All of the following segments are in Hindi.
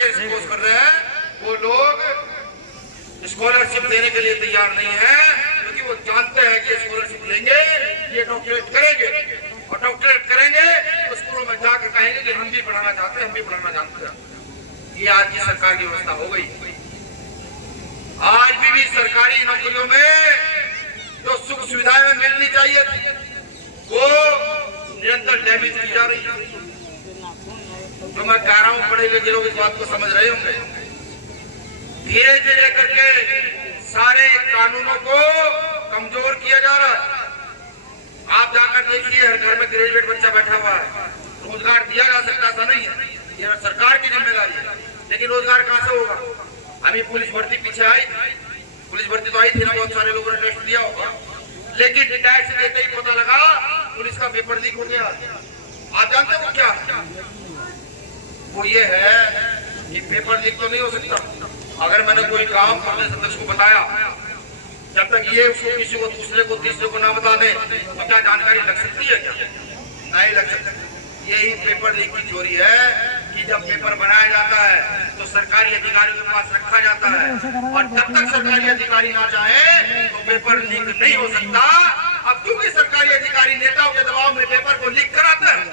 एक्सपोज कर रहे हैं, वो लोग स्कॉलरशिप देने के लिए तैयार नहीं है, क्योंकि वो जानते हैं कि स्कॉलरशिप लेंगे, ये डॉक्टरेट करेंगे और डॉक्टरेट करेंगे तो स्कूलों में जाकर कहेंगे कि हम भी पढ़ाना चाहते हैं, हम भी पढ़ाना जानते हैं। ये आज की सरकार की व्यवस्था हो गई। आज भी सरकारी नौकरियों में जो सुख सुविधाएं मिलनी चाहिए वो निरंतर डैमेज की जा रही है। जो मैं कह रहा हूँ, पढ़े लिखे लोग इस बात को समझ रहे होंगे। धीरे धीरे करके सारे कानूनों को कमजोर किया जा रहा है। आप जाकर देखिए, हर घर में ग्रेजुएट बच्चा बैठा हुआ है। रोजगार दिया जा सकता था नहीं है, ये सरकार की जिम्मेदारी है, लेकिन रोजगार कहां से होगा? अभी पुलिस भर्ती पीछे आई, पुलिस भर्ती तो आई थी ना, बहुत सारे लोगों ने टेस्ट दिया होगा, लेकिन टैक्स देते ही पता लगा पुलिस का पेपर लीक हो गया। आप जानते हो क्या? वो ये है कि पेपर लीक तो नहीं हो सकता। अगर मैंने कोई काम प्रदेश अध्यक्ष को बताया, जब तक ये किसी को दूसरे को तीसरे को ना बता दे तो क्या जानकारी लग सकती है? क्या नहीं लग सकती। यही पेपर लीक की चोरी है कि जब पेपर बनाया जाता है तो सरकारी अधिकारियों के पास रखा जाता है, और जब तक सरकारी अधिकारी ना चाहे तो पेपर लीक नहीं हो सकता। अब क्योंकि सरकारी अधिकारी नेताओं के दबाव में पेपर को लीक कराते हैं,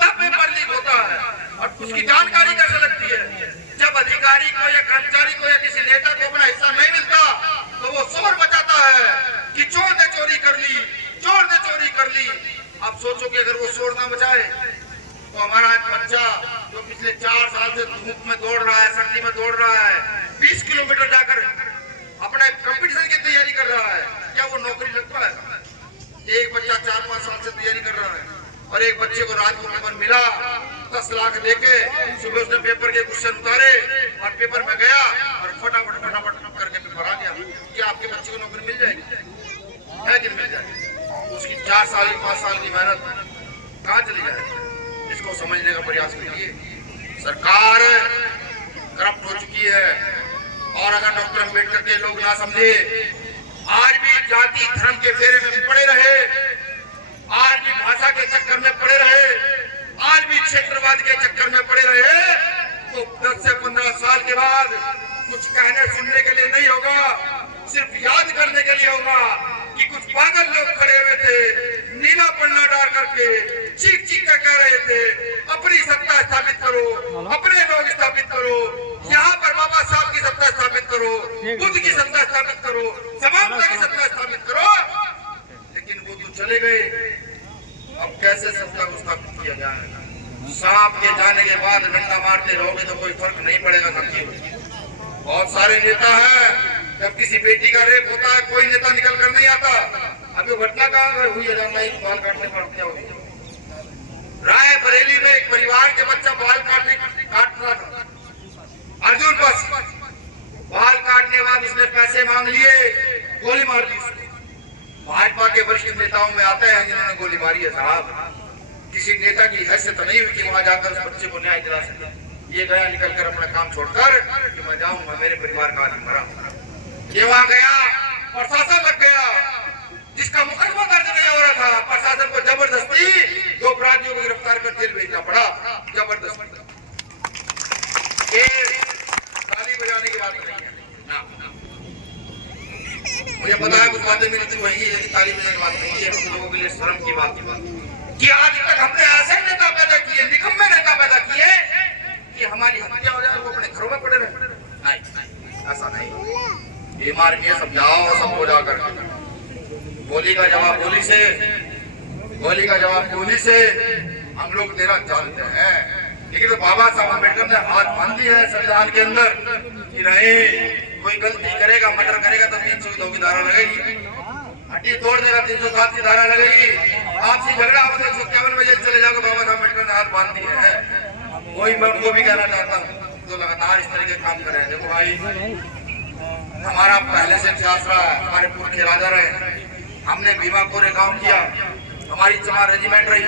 तब पेपर लीक होता है। और उसकी जानकारी कैसे लगती है? जब अधिकारी को या कर्मचारी को या किसी नेता को अपना हिस्सा नहीं मिलता तो वो शोर बचाता है कि चोर ने चोरी कर ली, चोर ने चोरी कर ली। अब सोचो कि अगर वो शोर ना बचाए तो हमारा एक बच्चा जो पिछले 4 साल से धूप में दौड़ रहा है, सर्दी में दौड़ रहा है, 20 किलोमीटर जाकर अपना कंपटीशन की तैयारी कर रहा है, क्या वो नौकरी लग पाएगा? एक बच्चा 4-5 साल से तैयारी कर रहा है और एक बच्चे को रात को पेपर मिला, 10 लाख देके सुबह उसने पेपर के क्वेश्चन उतारे और पेपर में गया और फटाफट करके पेपर आ गया। क्या आपके बच्चे को नौकरी मिल जाएगी? है कि मिल जाएगी? उसकी 4 साल 5 साल की मेहनत कहाँ चली जाएगी? इसको समझने का प्रयास कीजिए। सरकार करप्ट हो चुकी है, और अगर डॉक्टर अम्बेडकर के लोग ना समझे, आज भी जाति धर्म के फेरे में पड़े रहे, आज भी भाषा के चक्कर में पड़े रहे, आज भी क्षेत्रवाद के चक्कर में पड़े रहे, तो 10 से 15 साल के बाद कुछ कहने सुनने के लिए नहीं होगा, सिर्फ याद करने के लिए होगा कि कुछ पागल लोग खड़े हुए थे, नीला पन्ना डाल करके चीख चीख कर कह रहे थे अपनी सत्ता स्थापित करो, अपने लोग स्थापित करो, यहाँ पर बाबा साहब की सत्ता स्थापित करो, बुद्ध की सत्ता स्थापित करो, समानता की सत्ता स्थापित करो। लेकिन वो तो चले गए। अब कैसे सत्ता को स्थापित किया जाए? सांप के जाने के बाद डंडा मारते रहोगे तो कोई फर्क नहीं पड़ेगा। बहुत सारे नेता हैं, जब किसी बेटी का रेप होता है कोई नेता निकल कर नहीं आता। अभी घटना कहाँ हुई है? बाल काटने पर क्या हुई? रायबरेली में एक परिवार के बच्चा बाल काट रहा था, अर्जुन बस बाल काटने के बाद उसने पैसे मांग लिए, गोली मार दी। भाजपा के वरिष्ठ नेताओं में आते हैं जिन्होंने गोली मारी है। साहब, किसी नेता की हैसियत तो नहीं हुई कि वहां जाकर उस बच्चे को न्याय दिला सके। ये गया निकल कर अपना काम छोड़कर कि मैं जाऊंगा, मेरे परिवार का आदमी मरा। ये वहां गया, प्रशासन लग गया, जिसका मुकदमा दर्ज नहीं हो रहा था, प्रशासन को जबरदस्ती 2 अपराधियों को गिरफ्तार कर जेल भेजना पड़ा। जबरदस्ती। ताली बजाने की बात नहीं है ना। मुझे पता है कुछ बातें मिलती वही है, लेकिन ताली बजाने की बात नहीं है। हम लोगों के लिए शर्म की बात कि आज तक हमने ऐसे नेता पैदा किए, निकम्मे नेता पैदा किए कि हमारी हत्या हो जाए, वो अपने घरों में पड़े रहे। नहीं, ऐसा नहीं। बीमार किए समझाओ सबको जाकर, गोली का जवाब गोली से, गोली का जवाब गोली से हम लोग देना जानते हैं। लेकिन तो बाबा साहब अम्बेडकर ने हाथ बांध दिया है संविधान के अंदर कि नहीं, कोई गलती करेगा, मर्डर करेगा तो 302 की धारा लगेगी, हड्डी तोड़ देगा 307 की धारा लगेगी, आपसी झगड़ा हो तो 151 में जेल चले जाओगे। बाबा साहब अम्बेडकर ने हाथ बांध दिए हैं। वही मैं उनको भी कहना चाहता हूँ तो लगातार इस तरह के काम कर रहे हैं। देखो भाई, हमारा पहले से इतिहास रहा है, हमारे पुरखे राजा रहे, हमने भीमा कोरे काम किया, हमारी चमार रेजिमेंट रही,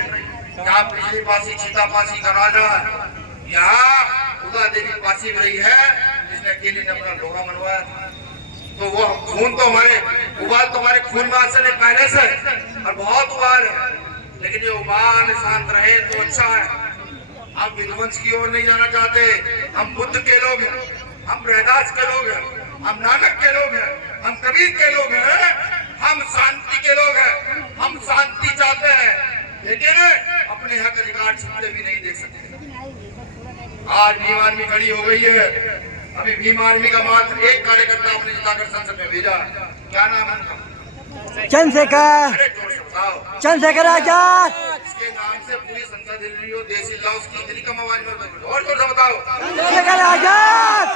यहाँ पिछली पासी छीता पासी का राजा है, यहाँ उदा देवी पासी रही है जिसने अकेली ने अपना लोहा मनवाया। तो वो खून तो हमारे उबाल तो हमारे खून में असर है पहले से, और बहुत उबाल है, लेकिन ये उबाल शांत रहे तो अच्छा है। हम विध्वंस की ओर नहीं जाना चाहते। हम बुद्ध के लोग हैं, हम रैदास के लोग हैं, हम नानक के लोग हैं, हम कबीर के लोग हैं, हम शांति के लोग हैं। हम शांति चाहते हैं, लेकिन अपने हक अधिकार छीनते भी नहीं देख सकते। आज भीम आर्मी खड़ी हो गई है। अभी भीम आर्मी का मात्र एक कार्यकर्ता अपने जिताकर संसद में भेजा। क्या नाम है उनका? चंद्रशेखर। अरे जोर से बताओ। चंद्रशेखर आजाद। इसके नाम से पूरी संसद हिल रही हो, देसी लॉ उसकी इतनी कम आवाज में और जोर से बताओ। चंद्रशेखर आजाद।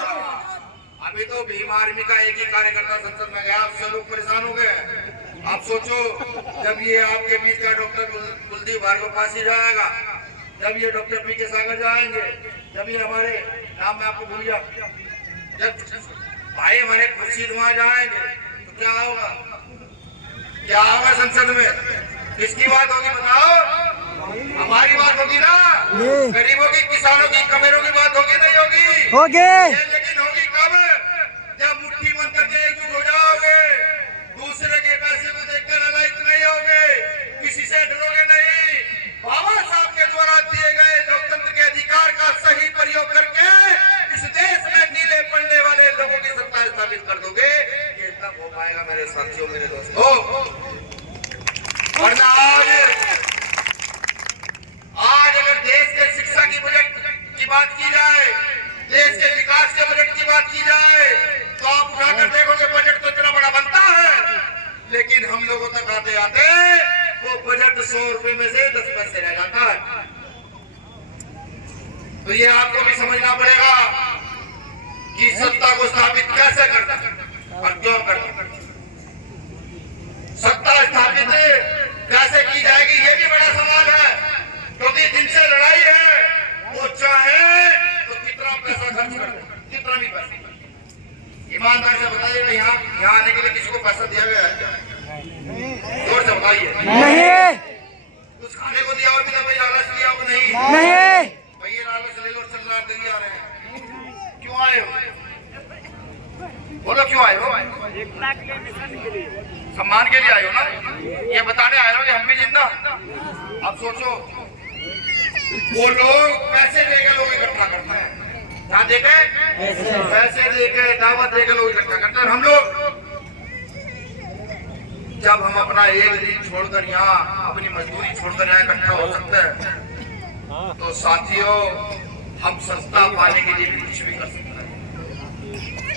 अभी तो भीम आर्मी का एक ही कार्यकर्ता संसद में गया, उससे लोग परेशान हो गए। आप सोचो, जब ये आपके बीच का डॉक्टर कुलदीप भार्गव फांसी जाएगा, जब ये डॉक्टर पी के सागर जाएंगे, जब ये हमारे नाम में आपको भूल गया, जब भाई हमारे खुर्शीद वहां जाएंगे, तो क्या होगा? क्या होगा संसद में? किसकी बात होगी बताओ? हमारी बात होगी ना? गरीबों की, किसानों की, कमेरों की बात होगी नहीं होगी? होगी। लेकिन होगी कब? जब मुट्ठी बंद करके एकजुट हो जाओगे, दूसरे के पैसे को देखकर अलायक नहीं होगे, किसी से डरोगे नहीं। बाबा साहब के द्वारा दिए गए लोकतंत्र के अधिकार का सही प्रयोग करके इस देश में नीले पड़ने वाले लोगों की सत्ता स्थापित कर दोगे। ये तब हो पाएगा मेरे साथियों, मेरे दोस्तों। वरना आज अगर देश के शिक्षा की बजट की बात की जाए, देश के विकास के बजट की बात की जाए, तो आप उठाकर देखोगे बजट तो इतना बड़ा बनता है, लेकिन हम लोगों तक आते आते वो बजट 100 रुपए में से 10 पैसे रह जाता है। तो ये आपको भी समझना पड़ेगा कि सत्ता को स्थापित कैसे करना और क्यों करना। सत्ता स्थापित कैसे की जाएगी, ये भी बड़ा सवाल है, क्योंकि जिनसे लड़ाई है वो चाहे तो कितना पैसा खर्च कर दे, कितना भी पैसा। ईमानदार से बताइएगा, यहाँ आने के लिए किसी को पैसा दिया गया है क्या? जोर से बताइए। नहीं। कुछ खाने को दिया हो भी ना भाई, लालच लिया हो नहीं? नहीं। भैया लालच ले लो, चल रहा दिल्ली आ रहे हैं। क्यों आए हो? बोलो क्यों आए हो? सम्मान के लिए आए हो ना? ये बताने आए हो कि हम भी जिंदा। अब सोचो, वो लोग पैसे देकर लोग इकट्ठा करते हैं, क्या देके? पैसे देके, दावत देकर लोग इकट्ठा करते हैं। हम लोग जब हम अपना एक दिन छोड़कर यहाँ, अपनी मजदूरी छोड़कर यहाँ इकट्ठा हो सकते हैं, तो साथियों हम सत्ता पाने के लिए भी कुछ भी कर सकते हैं।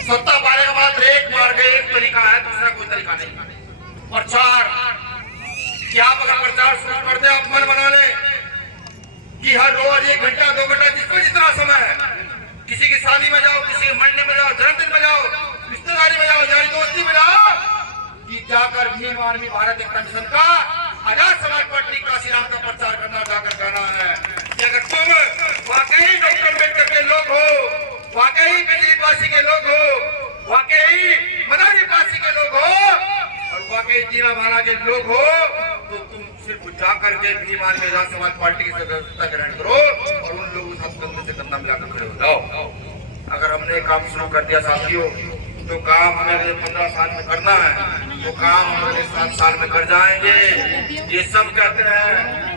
सत्ता पाने का मात्र एक मार्ग, एक तरीका है, दूसरा कोई तरीका नहीं। प्रचार। क्या आप अगर प्रचार शुरू कर दे, आप मन बना ले कि हर रोज 1 घंटा 2 घंटा जिसको जितना समय है, किसी की शादी में जाओ, किसी के मरने में जाओ, जन्मदिन में जाओ, रिश्तेदारी में जाओ, यारी दोस्ती में जाओ, कि जाकर Bhim army Bharat action mission का, आजाद समाज पार्टी काशीराम का प्रचार करना, जाकर कहना है कि अगर तुम वाकई डॉक्टर अम्बेडकर के लोग हो, वाकई बिजलीपासी के लोग हो, वाकई मदारी पासी के लोग हो और वाकई जीरा भाना के लोग हो, तो तुम सिर्फ जाकर के भीम आर्मी आजाद समाज पार्टी की सदस्यता ग्रहण करो और उन लोगों के साथ कंधे से कंधा मिलाकर खड़े हो जाओ। अगर हमने काम शुरू कर दिया साथियों, तो काम हमें अगले 15 साल में करना है, तो काम हम अगले 7 साल में कर जाएंगे। ये सब कहते हैं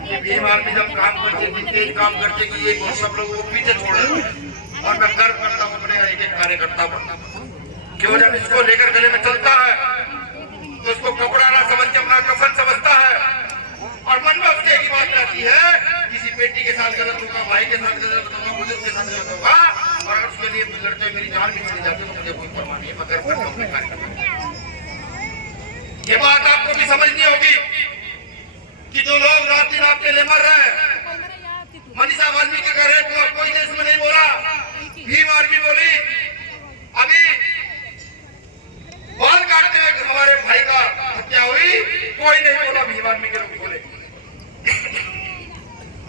कि भीम आर्मी जब काम करती थी, तेज काम करती कि ये सब लोगों को पीछे छोड़े, और मैं गर्व करता हूँ अपने एक एक कार्यकर्ता पर। क्यों? जब इसको लेकर गले में चलता है तो उसको कपड़ा ना समझ के अपना कफन समझता है, और मन में उसके की बात रहती है, किसी बेटी के साथ गलत होगा, भाई के साथ गलत होगा, बुजुर्ग के साथ गलत होगा, और अगर उसके लिए लड़ते मेरी जान भी चली जाती तो मुझे कोई परवाह नहीं है, मैं गर्व करता हूँ अपने कार्यकर्ता। ये बात आपको भी समझनी होगी कि जो लोग रात दिन आपके लिए मर रहे हैं, मनीषा वाल्मीकि का रेप हुआ, कोई देश में नहीं बोला, भीम आर्मी बोली। अभी बाल काटते हुए हमारे भाई का हत्या हुई, कोई नहीं बोला, भीम आर्मी के लोग बोले।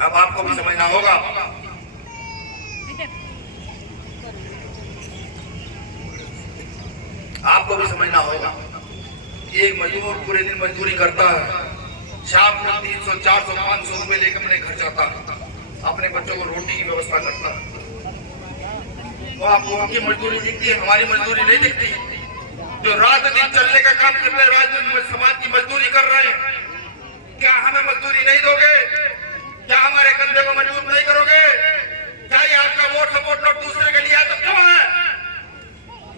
अब आपको भी समझना होगा, आपको भी समझना होगा कि एक मजदूर पूरे दिन मजदूरी करता है, शाम को 300, 400, 500 रुपए लेकर अपने घर जाता है, अपने बच्चों को रोटी की व्यवस्था करता है। तो आपको उनकी मजदूरी दिखती है, हमारी मजदूरी नहीं दिखती। जो रात दिन चलने का काम कर रहे हैं, समाज की मजदूरी कर रहे हैं, क्या हमें मजदूरी नहीं दोगे? क्या हमारे कंधे को मजबूत नहीं करोगे? चाहे आपका वोट सपोर्ट नोट दूसरे के लिए है तो क्यों है?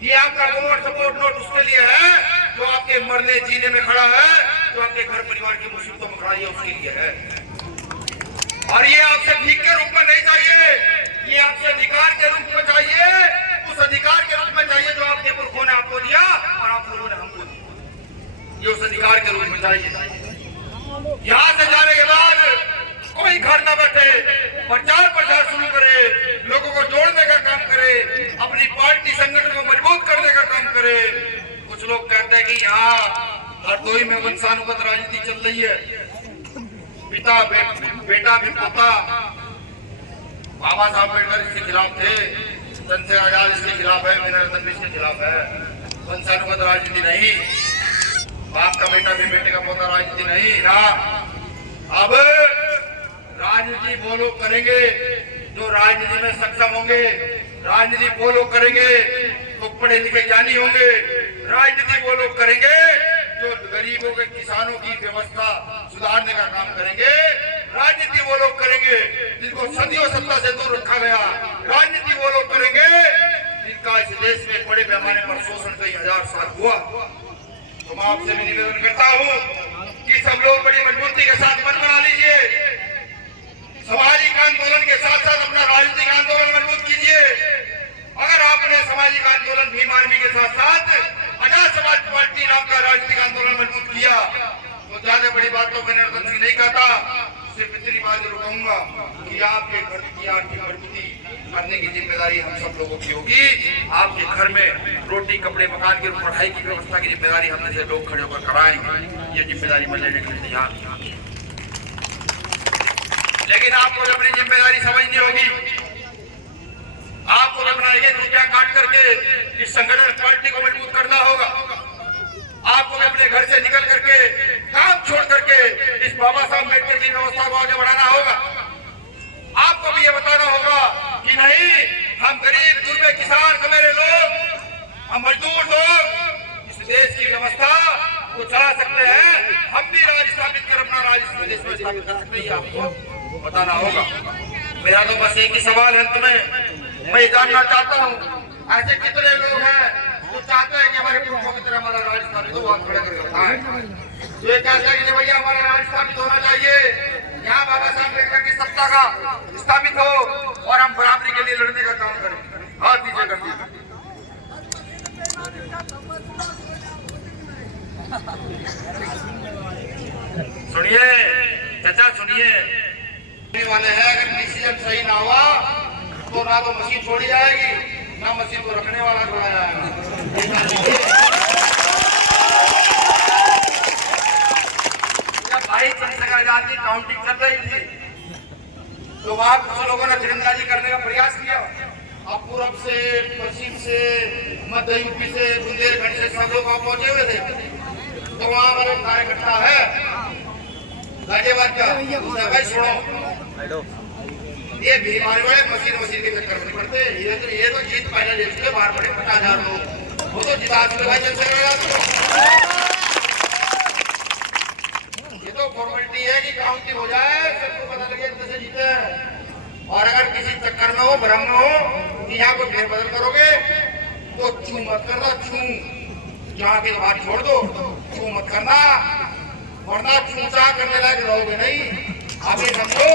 ये आपका वोट सपोर्ट नोट उसके लिए है जो आपके मरने जीने में खड़ा है, जो आपके घर परिवार की मुसीबतों में खड़ा है, उसके लिए है। और ये आपसे भीख के रूप में नहीं चाहिए, ये आपसे अधिकार के रूप में चाहिए, उस अधिकार के रूप में चाहिए जो आपके पुरखों ने आपको दिया और आप लोगों ने हमको दिया। ये उस अधिकार के रूप में चाहिए। यहाँ से जाने के बाद कोई घर न बैठे, प्रचार प्रसार शुरू करे, लोगों को जोड़ने का काम करे, अपनी पार्टी संगठन को मजबूत करने का काम करे। कुछ लोग कहते हैं कि यहाँ हरदोई में वंशानुगत राजनीति चल रही है, पिता बेटा भी पोता। बाबा साहब अम्बेडकर इसके खिलाफ थे, चंद्रशेखर आजाद इसके खिलाफ है, मीनारतन इसके खिलाफ है। वंशानुगत राजनीति नहीं, बाप का बेटा भी बेटे का पोता राजनीति नहीं ना। अब राजनीति वो लोग करेंगे जो राजनीति में सक्षम होंगे, राजनीति वो लोग करेंगे तो पढ़े लिखे ज्ञानी होंगे, राजनीति वो लोग करेंगे जो गरीबों के किसानों की व्यवस्था सुधारने का काम करेंगे, राजनीति वो लोग करेंगे जिनको सदियों सत्ता से दूर रखा गया, राजनीति वो लोग करेंगे जिनका इस देश में बड़े पैमाने पर शोषण कई हजार साल हुआ। तो मैं आपसे भी निवेदन करता हूँ कि सब लोग बड़ी मजबूती के साथ मन बना लीजिए, सामाजिक आंदोलन के साथ साथ अपना राजनीतिक आंदोलन मजबूत कीजिए। अगर आपने सामाजिक आंदोलन भीम आर्मी के साथ साथ आजाद समाज पार्टी नाम का राजनीतिक आंदोलन मजबूत किया तो ज्यादा बड़ी बातों में नर्तन सिंह नहीं कहता, सिर्फ इतनी बात जरूर कहूंगा कि आपके घर की आर्थिक मजबूती करने की जिम्मेदारी हम सब लोगों की होगी। आपके घर में रोटी कपड़े मकान की पढ़ाई की व्यवस्था की जिम्मेदारी हम जैसे लोग खड़े होकर कराएंगे, ये जिम्मेदारी मैं लेने के लिए तैयार हूं। लेकिन आपको अपनी जिम्मेदारी समझनी होगी, आपको अपना एक रुपया काट करके इस संगठन पार्टी को मजबूत करना होगा। आपको अपने घर से निकल करके काम छोड़ करके इस बाबा साहब अम्बेडकर की व्यवस्था को आगे बढ़ाना होगा। आपको भी ये बताना होगा कि नहीं, हम गरीब दुर्बे किसान कमेरे लोग, हम मजदूर लोग इस देश की व्यवस्था को चला सकते हैं, हम भी राज स्थापित कर अपना राज देश में स्थापित कर सकते हैं, आपको बताना होगा। मेरा तो बस एक ही सवाल अंत में मैं जानना चाहता हूँ, ऐसे कितने लोग हैं जो चाहते हैं कि हमारे पुरखों की तरह हमारा राज स्थापित हो, खड़े कर तो ये कहता है कि भैया हमारा राज स्थापित होना चाहिए, यहाँ बाबा साहब अम्बेडकर की सत्ता का स्थापित हो और हम बराबरी के लिए लड़ने का काम करें। हाथ दीजिए कर दीजिए। सुनिए चाचा, सुनिए वाले हैं, अगर डिसीजन सही ना हुआ तो ना तो मशीन छोड़ी जाएगी, ना मशीन को रखने वाला छोड़ा जाएगा। जब भाई चंद्रशेखर आजाद की काउंटिंग चल रही थी तो वहां कुछ लोगों ने तीरंदाजी करने का प्रयास किया। अब पूरब से, पश्चिम से, मध्य यूपी से, बुंदेलखंड से सब लोग वहां पहुंचे हुए थे। तो वहां हमारा कार्यकर्ता है गाजियाबाद का, भाई सुनो, ये बीमारी वाले मशीन के चक्कर में पड़ते, ये तो जीत पहले ले चुके, बाहर पड़े 50,000 लोग, वो तो जिता चुके भाई चंद्रशेखर। ये तो फॉर्मेलिटी है कि काउंटिंग हो जाए, सबको पता लगे कैसे जीते हैं। और अगर किसी चक्कर में हो, भ्रम में हो कि यहाँ को फेरबदल करोगे तो चू मत करना, चू जहाँ के बात छोड़ दो, चू मत करना, वरना चूचा करने लायक रहोगे नहीं। आप ये समझो,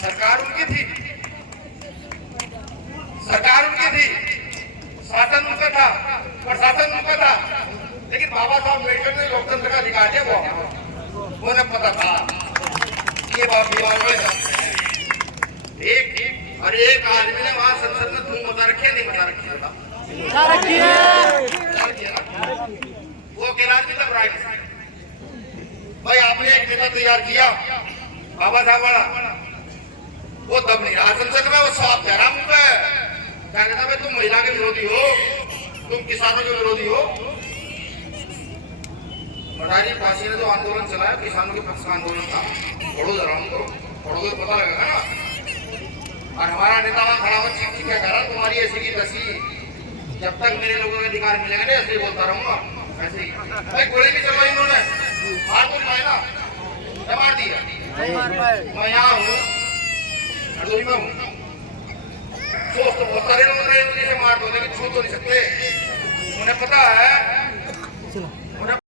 सरकार उनकी थी, सरकार उनकी थी, शासन उनका था, प्रशासन उनका था, लेकिन बाबा साहब अम्बेडकर ने लोकतंत्र का अधिकार दिया, वो उन्हें पता था ये बात एक और एक आदमी ने वहां संसद में धूम मचा रखी है, नहीं मचा रखी है, वो अकेला आदमी तब राइट भाई आपने एक नेता तैयार किया बाबा साहब वाला, वो तब नहीं रहा संसद में, वो साफ कह रहा मुझे, क्या कहता भाई तुम महिला के विरोधी हो, तुम किसानों के विरोधी हो। मटारी फांसी ने जो आंदोलन चलाया किसानों के पक्ष का आंदोलन था, पढ़ो जरा उनको, पढ़ोगे पता लगेगा ना। और हमारा नेता वहां खड़ा हुआ चीख क्या कह रहा, तुम्हारी ऐसी की तैसी, जब तक मेरे लोगों के अधिकार मिलेंगे ना ऐसे ही बोलता रहूंगा, ऐसे ही। भाई गोली भी चलवाई उन्होंने, मार तो पाए ना, मार दिया। मैं यहाँ हूँ, हरदोई में हूँ। सोच तो बहुत सारे लोग हैं, इसे मार दो लेकिन छू तो नहीं सकते। उन्हें पता है